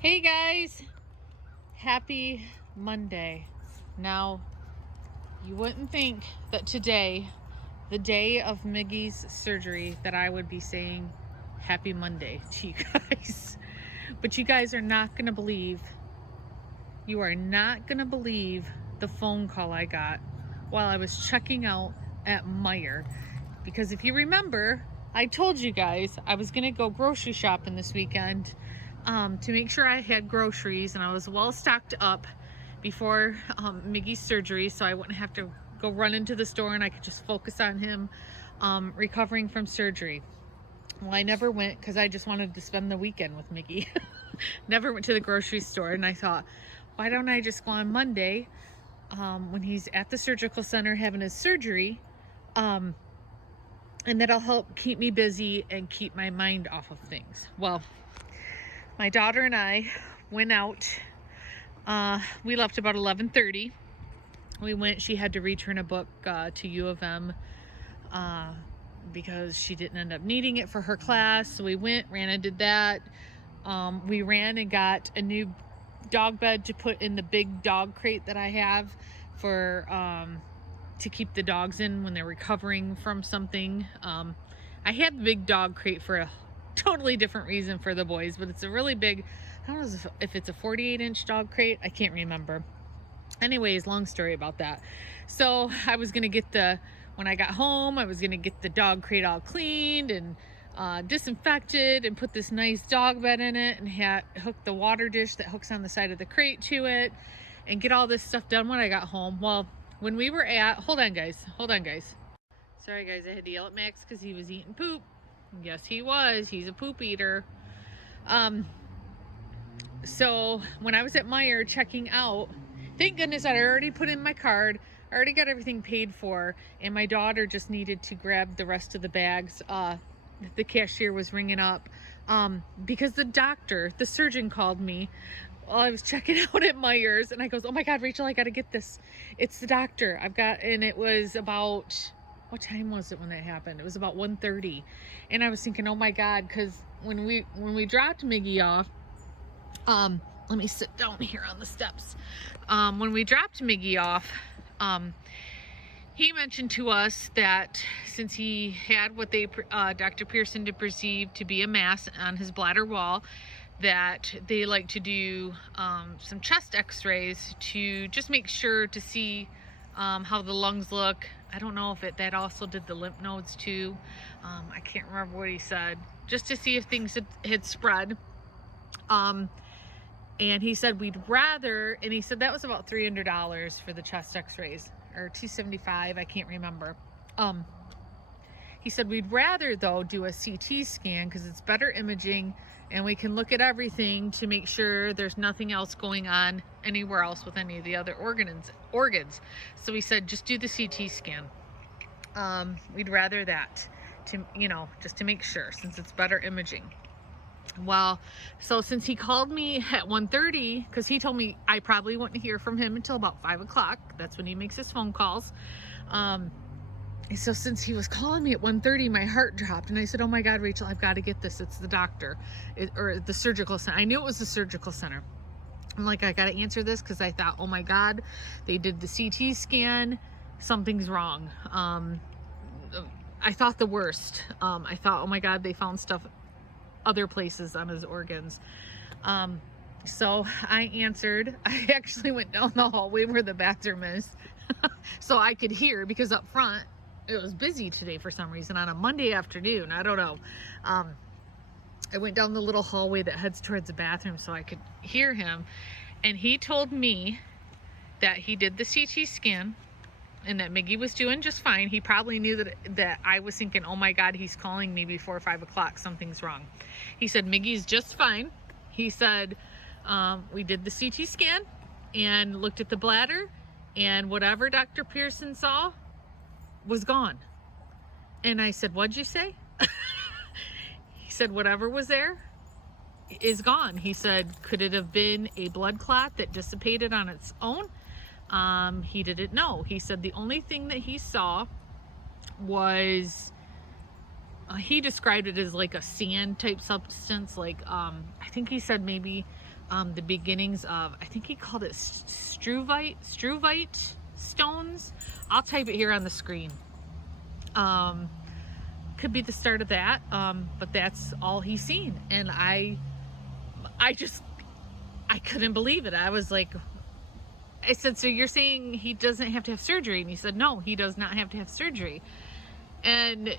Hey guys, happy Monday. Now, you wouldn't think that today, the day of Miggy's surgery, that I would be saying happy Monday to you guys. But you guys are not gonna believe, you are not gonna believe the phone call I got while I was checking out at Meijer. Because if you remember, I told you guys I was gonna go grocery shopping this weekend to make sure I had groceries and I was well stocked up before Miggy's surgery, so I wouldn't have to go run into the store and I could just focus on him recovering from surgery. Well, I never went because I just wanted to spend the weekend with Miggy. Never went to the grocery store, and I thought, why don't I just go on Monday when he's at the surgical center having his surgery, and that'll help keep me busy and keep my mind off of things. Well, my daughter and I went out. We left about 11:30. We went, she had to return a book to U of M because she didn't end up needing it for her class. So we went, ran and did that. We ran and got a new dog bed to put in the big dog crate that I have for to keep the dogs in when they're recovering from something. I had the big dog crate for a totally different reason for the boys, but it's a really big, I don't know if it's a 48-inch dog crate. I can't remember. Anyways, long story about that. So I was gonna get when I got home, I was gonna get the dog crate all cleaned and disinfected and put this nice dog bed in it and hook the water dish that hooks on the side of the crate to it and get all this stuff done when I got home. Well, when we were hold on guys. Sorry guys, I had to yell at Max because he was eating poop. Yes, he was. He's a poop eater. So when I was at Meijer checking out, thank goodness I'd already put in my card. I already got everything paid for, and my daughter just needed to grab the rest of the bags. The cashier was ringing up because the surgeon called me while I was checking out at Meijer's, and I goes, oh my God, Rachel, I got to get this. It's the doctor. And it was about, what time was it when that happened? It was about 1:30. And I was thinking, oh my God, because when we dropped Miggy off, let me sit down here on the steps. When we dropped Miggy off, he mentioned to us that since he had what Dr. Pearson did perceive to be a mass on his bladder wall, that they like to do some chest x-rays to just make sure to see how the lungs look. I don't know if that also did the lymph nodes too. I can't remember what he said, just to see if things had spread. And he said and he said that was about $300 for the chest x-rays, or $275, I can't remember. He said we'd rather though do a CT scan because it's better imaging and we can look at everything to make sure there's nothing else going on anywhere else with any of the other organs. So he said just do the CT scan. We'd rather that just to make sure, since it's better imaging. Well, so since he called me at 1:30, because he told me I probably wouldn't hear from him until about 5 o'clock. That's when he makes his phone calls. So since he was calling me at 1:30, my heart dropped. And I said, oh my God, Rachel, I've got to get this. It's the doctor or the surgical center. I knew it was the surgical center. I'm like, I got to answer this because I thought, oh my God, they did the CT scan. Something's wrong. I thought the worst. I thought, oh my God, they found stuff other places on his organs. So I answered. I actually went down the hallway where the bathroom is so I could hear, because up front it was busy today for some reason on a Monday afternoon. I don't know. I went down the little hallway that heads towards the bathroom so I could hear him, and he told me that he did the CT scan and that Miggy was doing just fine. He probably knew that I was thinking, oh my God, he's calling me before 5 o'clock. Something's wrong. He said, Miggy's just fine. He said, we did the CT scan and looked at the bladder, and whatever Dr. Pearson saw was gone. And I said, what'd you say? He said, whatever was there is gone. He said, could it have been a blood clot that dissipated on its own? He didn't know. He said the only thing that he saw was, he described it as like a sand type substance, like I think he said maybe the beginnings of, I think he called it struvite stones. I'll type it here on the screen. Could be the start of that, but that's all he's seen. And I couldn't believe it. I was like, I said, so you're saying he doesn't have to have surgery? And he said, no, he does not have to have surgery. And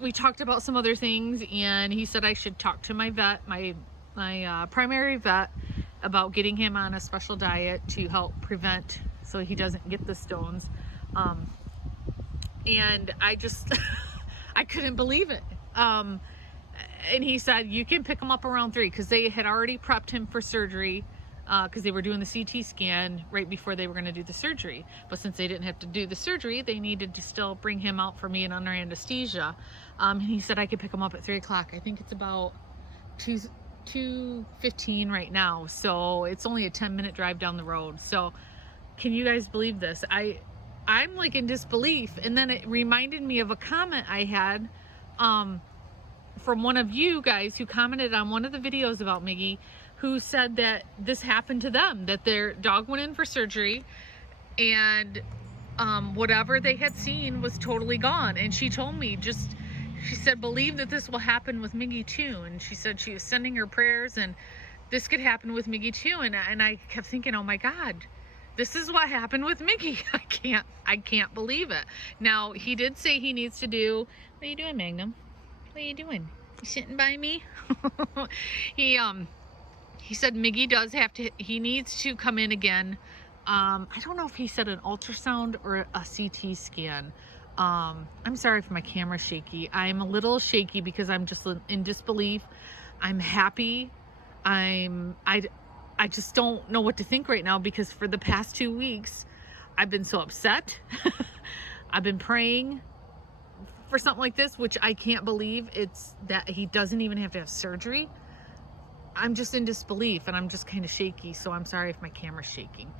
we talked about some other things, and he said I should talk to my vet, my primary vet, about getting him on a special diet to help prevent, so he doesn't get the stones. And I just, I couldn't believe it. And he said, you can pick him up around 3, because they had already prepped him for surgery, because they were doing the CT scan right before they were going to do the surgery. But since they didn't have to do the surgery, they needed to still bring him out for me and under anesthesia. And he said I could pick him up at 3 o'clock. I think it's about 2:15 right now. So it's only a 10-minute drive down the road. So can you guys believe this? I'm like in disbelief. And then it reminded me of a comment I had from one of you guys who commented on one of the videos about Miggy, who said that this happened to them, that their dog went in for surgery and whatever they had seen was totally gone. And she told me, she said, believe that this will happen with Miggy too. And she said she was sending her prayers and this could happen with Miggy too. And I kept thinking, oh my God, this is what happened with Miggy. I can't believe it. Now, he did say he needs to do, what are you doing, Magnum? What are you doing? You sitting by me? He said Miggy does have to, he needs to come in again. I don't know if he said an ultrasound or a CT scan. I'm sorry if my camera's shaky. I'm a little shaky because I'm just in disbelief. I'm happy. I just don't know what to think right now, because for the past 2 weeks, I've been so upset. I've been praying for something like this, which I can't believe it's that he doesn't even have to have surgery. I'm just in disbelief, and I'm just kind of shaky, so I'm sorry if my camera's shaking.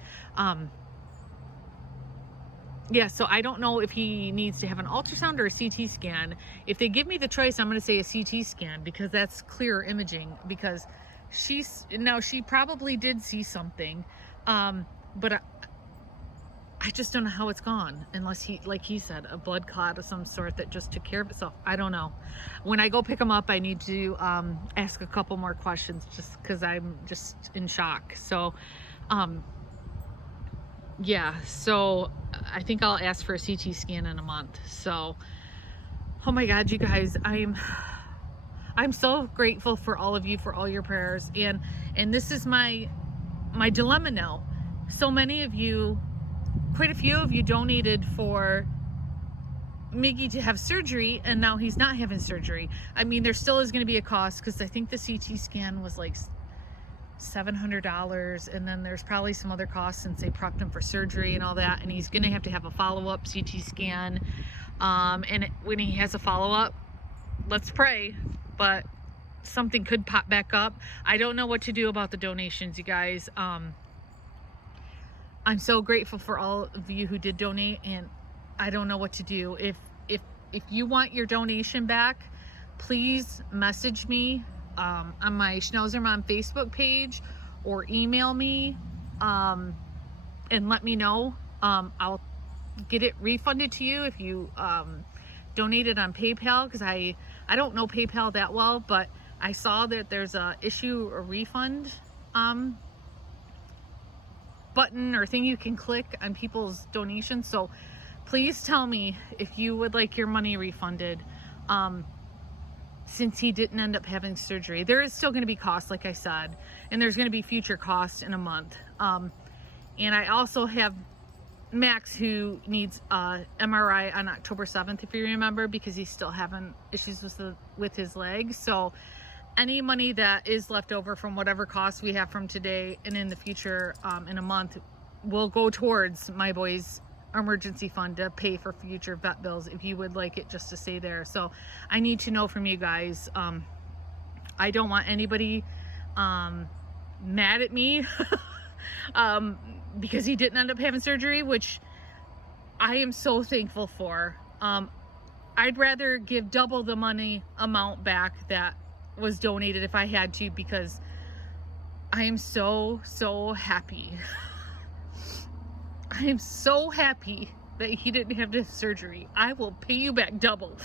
Yeah, so I don't know if he needs to have an ultrasound or a CT scan. If they give me the choice, I'm going to say a CT scan, because that's clearer imaging, because she probably did see something, but I just don't know how it's gone, unless he, like he said, a blood clot of some sort that just took care of itself. I don't know. When I go pick him up, I need to ask a couple more questions, just because I'm just in shock. So, yeah, so I think I'll ask for a CT scan in a month. So, oh my God, you guys, I'm so grateful for all of you, for all your prayers, and this is my dilemma now. So many of you, quite a few of you, donated for Miggy to have surgery, and now he's not having surgery. I mean, there still is going to be a cost, because I think the CT scan was like $700, and then there's probably some other costs since they prepped him for surgery and all that, and he's going to have a follow-up CT scan, and when he has a follow-up, let's pray, but something could pop back up. I don't know what to do about the donations, you guys. I'm so grateful for all of you who did donate, and I don't know what to do. If you want your donation back, please message me on my Schnauzer Mom Facebook page, or email me and let me know. I'll get it refunded to you if you donated on PayPal, because I don't know PayPal that well, but I saw that there's a issue a refund button or thing you can click on people's donations. So please tell me if you would like your money refunded, since he didn't end up having surgery. There is still going to be costs, like I said, and there's going to be future costs in a month. And I also have Max, who needs MRI on October 7th, if you remember, because he's still having issues with his legs. So any money that is left over from whatever costs we have from today and in the future, in a month, will go towards my boy's emergency fund to pay for future vet bills, if you would like it just to stay there. So I need to know from you guys. I don't want anybody mad at me because he didn't end up having surgery, which I am so thankful for. I'd rather give double the money amount back that was donated if I had to, because I am so happy. I am so happy that he didn't have this surgery. I will pay you back double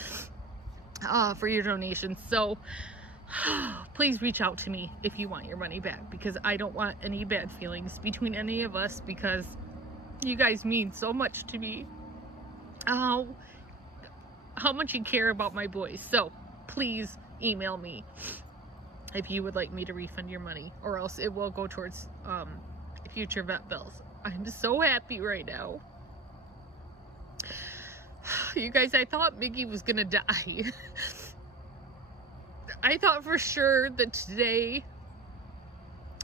for your donation. So please reach out to me if you want your money back, because I don't want any bad feelings between any of us, because you guys mean so much to me. How much you care about my boys. So please email me if you would like me to refund your money, or else it will go towards future vet bills. I'm so happy right now. You guys, I thought Miggy was gonna die. I thought for sure that today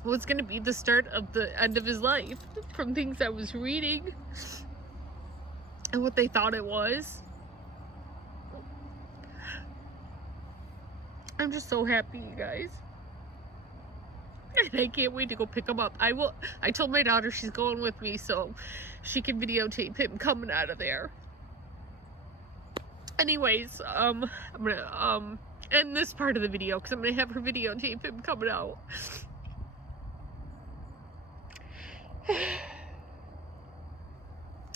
was gonna be the start of the end of his life, from things I was reading and what they thought it was. I'm just so happy, you guys. And I can't wait to go pick him up. I told my daughter she's going with me so she can videotape him coming out of there. Anyways, I'm gonna end this part of the video because I'm gonna have her videotape him coming out.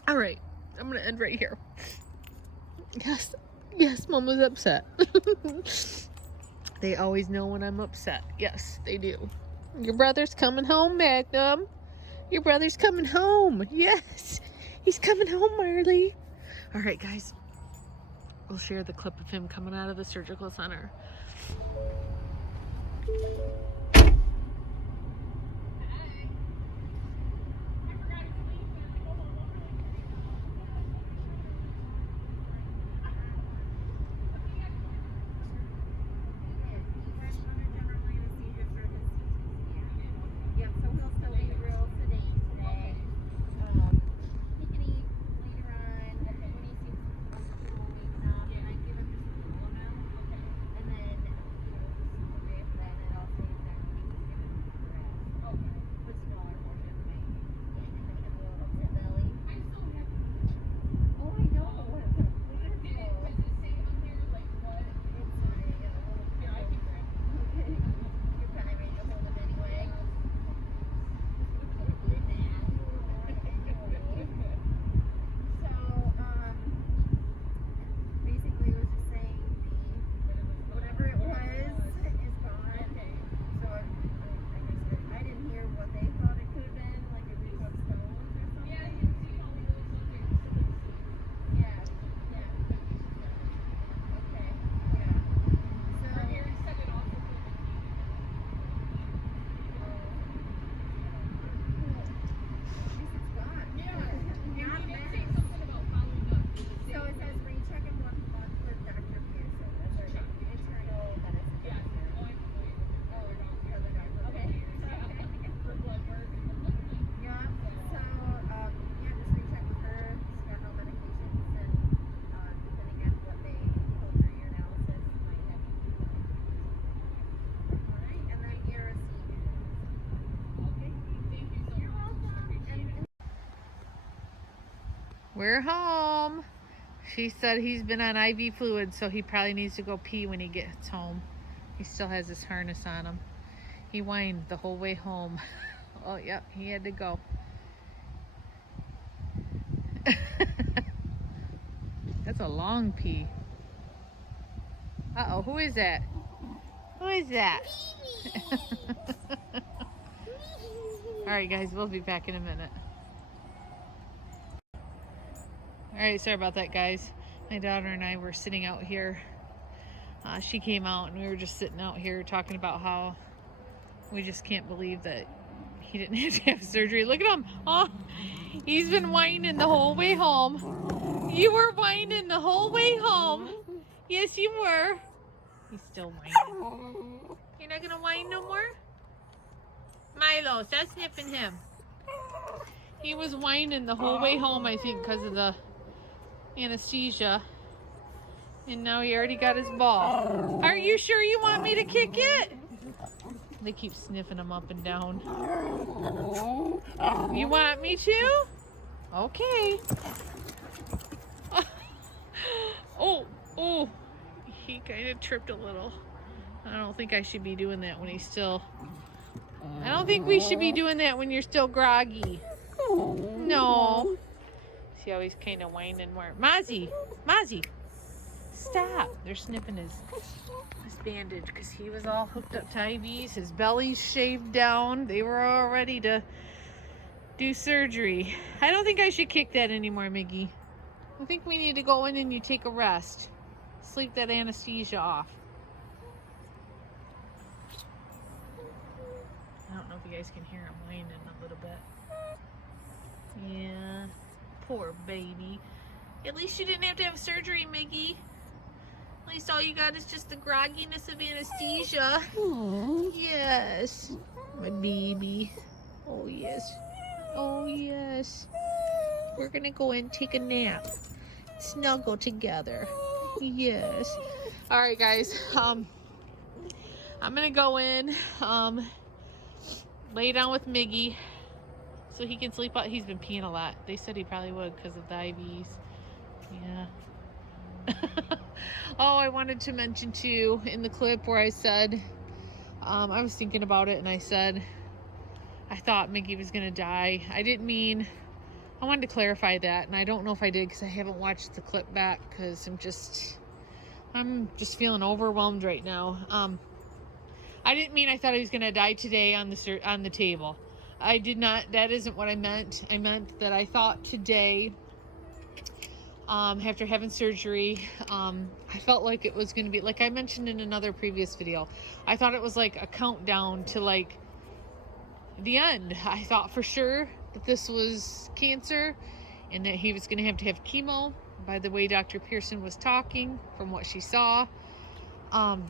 All right, I'm gonna end right here. Yes, Mom was upset. They always know when I'm upset. Yes, they do. Your brother's coming home, Magnum. Your brother's coming home. Yes, he's coming home, Marley. All right, guys. We'll share the clip of him coming out of the surgical center. We're home. She said he's been on IV fluid, so he probably needs to go pee when he gets home. He still has his harness on him. He whined the whole way home. Oh, yep, he had to go. That's a long pee. Uh-oh, who is that? Who is that? Alright guys, we'll be back in a minute. Alright, sorry about that, guys. My daughter and I were sitting out here. She came out and we were just sitting out here talking about how we just can't believe that he didn't have to have surgery. Look at him. Oh, he's been whining the whole way home. You were whining the whole way home. Yes, you were. He's still whining. You're not gonna whine no more? Milo, stop sniffing him. He was whining the whole way home, I think, because of the anesthesia. And now he already got his ball. Are you sure you want me to kick it? They keep sniffing him up and down. You want me to? Okay. Oh, he kind of tripped a little. I don't think I should be doing that when he's still... I don't think we should be doing that when you're still groggy. No. See how he's kind of whining more. Mozzie, Mozzie, stop. They're snipping his bandage because he was all hooked up to IVs. His belly's shaved down. They were all ready to do surgery. I don't think I should kick that anymore, Miggy. I think we need to go in and you take a rest. Sleep that anesthesia off. I don't know if you guys can hear him whining a little bit. Yeah, poor baby. At least you didn't have to have surgery, Miggy. At least all you got is just the grogginess of anesthesia. Oh, yes. My baby. Oh, yes. Oh, yes. We're gonna go in and take a nap. Snuggle together. Yes. All right, guys. I'm gonna go in, lay down with Miggy so he can sleep out. He's been peeing a lot. They said he probably would because of the IVs. Yeah. Oh, I wanted to mention too in the clip where I said, I was thinking about it and I said, I thought Miggy was gonna die. I didn't mean, I wanted to clarify that, and I don't know if I did because I haven't watched the clip back because I'm just feeling overwhelmed right now. I didn't mean I thought he was gonna die today on the table. I did not. That isn't what I meant. I meant that I thought today, after having surgery, I felt like it was gonna be, like I mentioned in another previous video, I thought it was like a countdown to like the end. I thought for sure that this was cancer and that he was going to have chemo, by the way Dr. Pearson was talking, from what she saw. And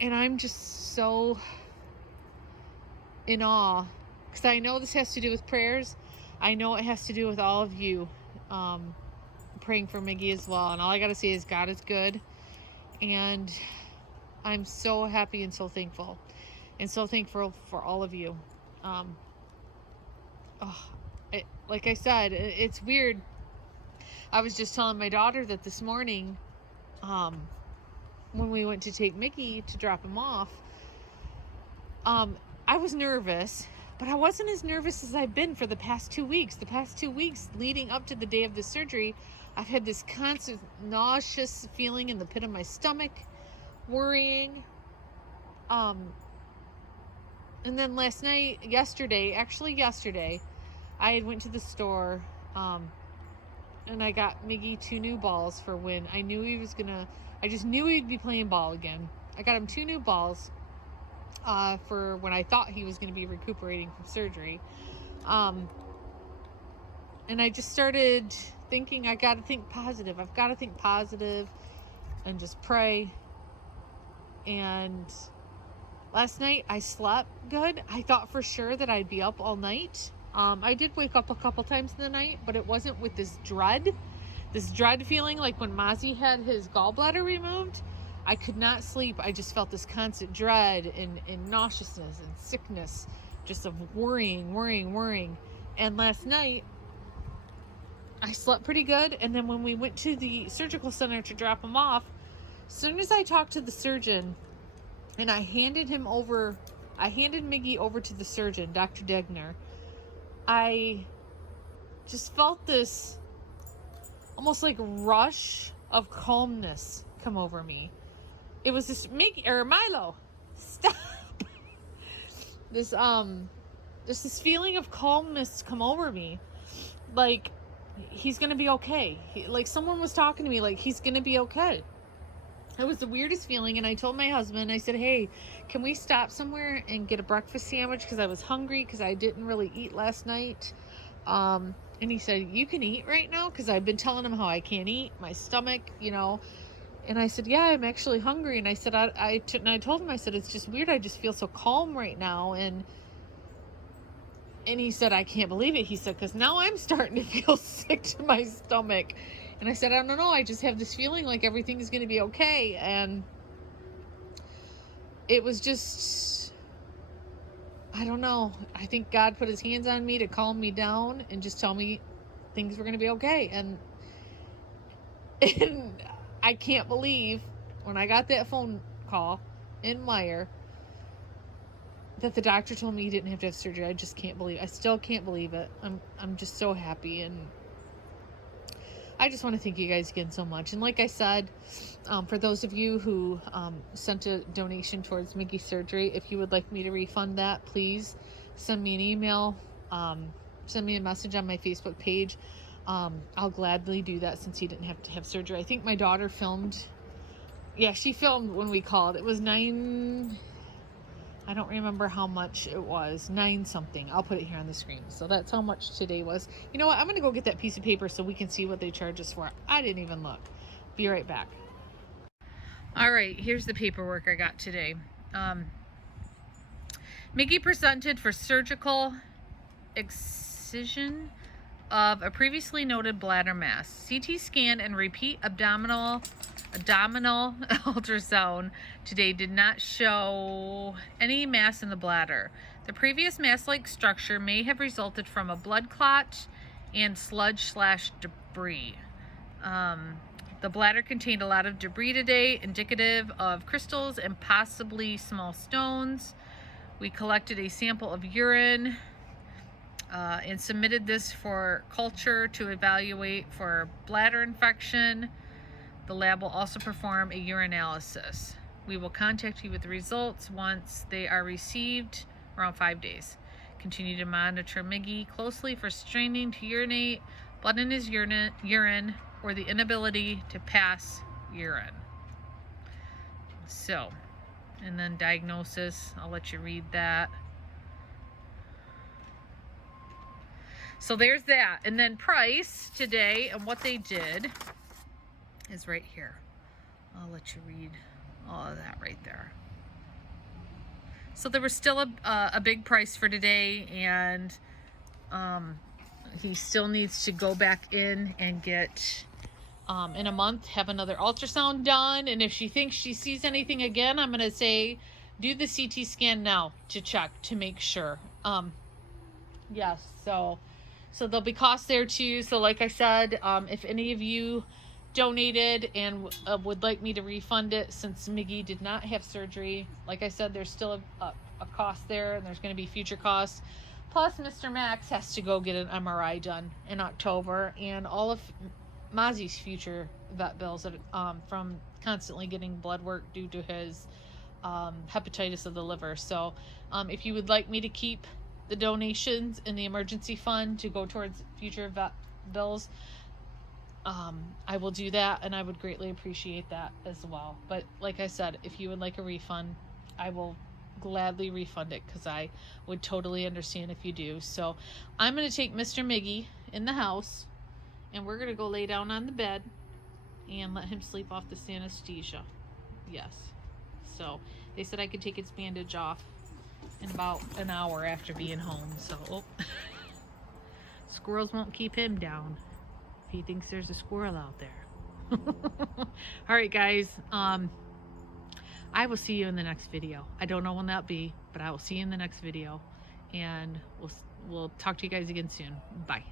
I'm just so in awe because I know this has to do with prayers. I know it has to do with all of you praying for Miggy as well. And all I got to say is God is good. And I'm so happy and so thankful. And so thankful for all of you. Like I said, it's weird. I was just telling my daughter that this morning, when we went to take Miggy to drop him off, I was nervous, but I wasn't as nervous as I've been for the past 2 weeks. The past 2 weeks leading up to the day of the surgery, I've had this constant nauseous feeling in the pit of my stomach, worrying. And then yesterday, I had went to the store, and I got Miggy 2 new balls for when I knew I just knew he'd be playing ball again. I got him 2 new balls, for when I thought he was going to be recuperating from surgery. And I just started thinking, I got to think positive. I've got to think positive and just pray. And last night I slept good. I thought for sure that I'd be up all night. I did wake up a couple times in the night, but it wasn't with this dread feeling like when Mozzie had his gallbladder removed. I could not sleep. I just felt this constant dread and nauseousness and sickness, just of worrying. And last night I slept pretty good. And then when we went to the surgical center to drop him off, as soon as I talked to the surgeon and I handed Miggy over to the surgeon, Dr. Degner, I just felt this almost like rush of calmness come over me. It was this Miggy or Milo, stop. This feeling of calmness come over me, like he's gonna be okay. Like someone was talking to me, like he's gonna be okay. It was the weirdest feeling, and I told my husband, I said, hey, can we stop somewhere and get a breakfast sandwich because I was hungry because I didn't really eat last night. And he said, you can eat right now, because I've been telling him how I can't eat, my stomach, and I said, yeah, I'm actually hungry. And I said, I told him, I said, it's just weird, I just feel so calm right now. And he said, I can't believe it. He said, because now I'm starting to feel sick to my stomach. And I said, I don't know, I just have this feeling like everything is going to be okay. And it was just, I don't know. I think God put his hands on me to calm me down and just tell me things were going to be okay. And I can't believe when I got that phone call in Meyer that the doctor told me he didn't have to have surgery. I just can't believe it. I still can't believe it. I'm just so happy, and I just want to thank you guys again so much. And like I said, for those of you who sent a donation towards Miggy's surgery, if you would like me to refund that, please send me an email, send me a message on my Facebook page. I'll gladly do that since he didn't have to have surgery. I think my daughter filmed. Yeah, she filmed when we called. It was $9. I don't remember how much it was. 9 something. I'll put it here on the screen. So that's how much today was. You know what? I'm going to go get that piece of paper so we can see what they charge us for. I didn't even look. Be right back. All right, here's the paperwork I got today. Miggy presented for surgical excision of a previously noted bladder mass. CT scan and repeat abdominal ultrasound today did not show any mass in the bladder. The previous mass-like structure may have resulted from a blood clot and sludge/debris. The bladder contained a lot of debris today, indicative of crystals and possibly small stones. We collected a sample of urine and submitted this for culture to evaluate for bladder infection. The lab will also perform a urinalysis. We will contact you with the results once they are received, around 5 days. Continue to monitor Miggy closely for straining to urinate, blood in his urine, or the inability to pass urine. So, and then diagnosis, I'll let you read that. So there's that. And then price today, and what they did is right here. I'll let you read all of that right there. So there was still a big price for today, and he still needs to go back in and get in a month, have another ultrasound done. And if she thinks she sees anything again, I'm gonna say do the CT scan now to check to make sure. Yes, so there'll be costs there too. So like I said, if any of you donated and would like me to refund it, since Miggy did not have surgery, like I said, there's still a cost there, and there's going to be future costs. Plus Mr. Max has to go get an MRI done in October, and all of Mozzie's future vet bills from constantly getting blood work due to his hepatitis of the liver. So if you would like me to keep the donations in the emergency fund to go towards future vet bills, I will do that, and I would greatly appreciate that as well. But like I said, if you would like a refund, I will gladly refund it, because I would totally understand if you do. So I'm going to take Mr. Miggy in the house, and we're going to go lay down on the bed and let him sleep off this anesthesia. Yes. So they said I could take his bandage off in about an hour after being home. So squirrels won't keep him down if he thinks there's a squirrel out there. All right, guys. I will see you in the next video. I don't know when that'll be, but I will see you in the next video, and we'll talk to you guys again soon. Bye.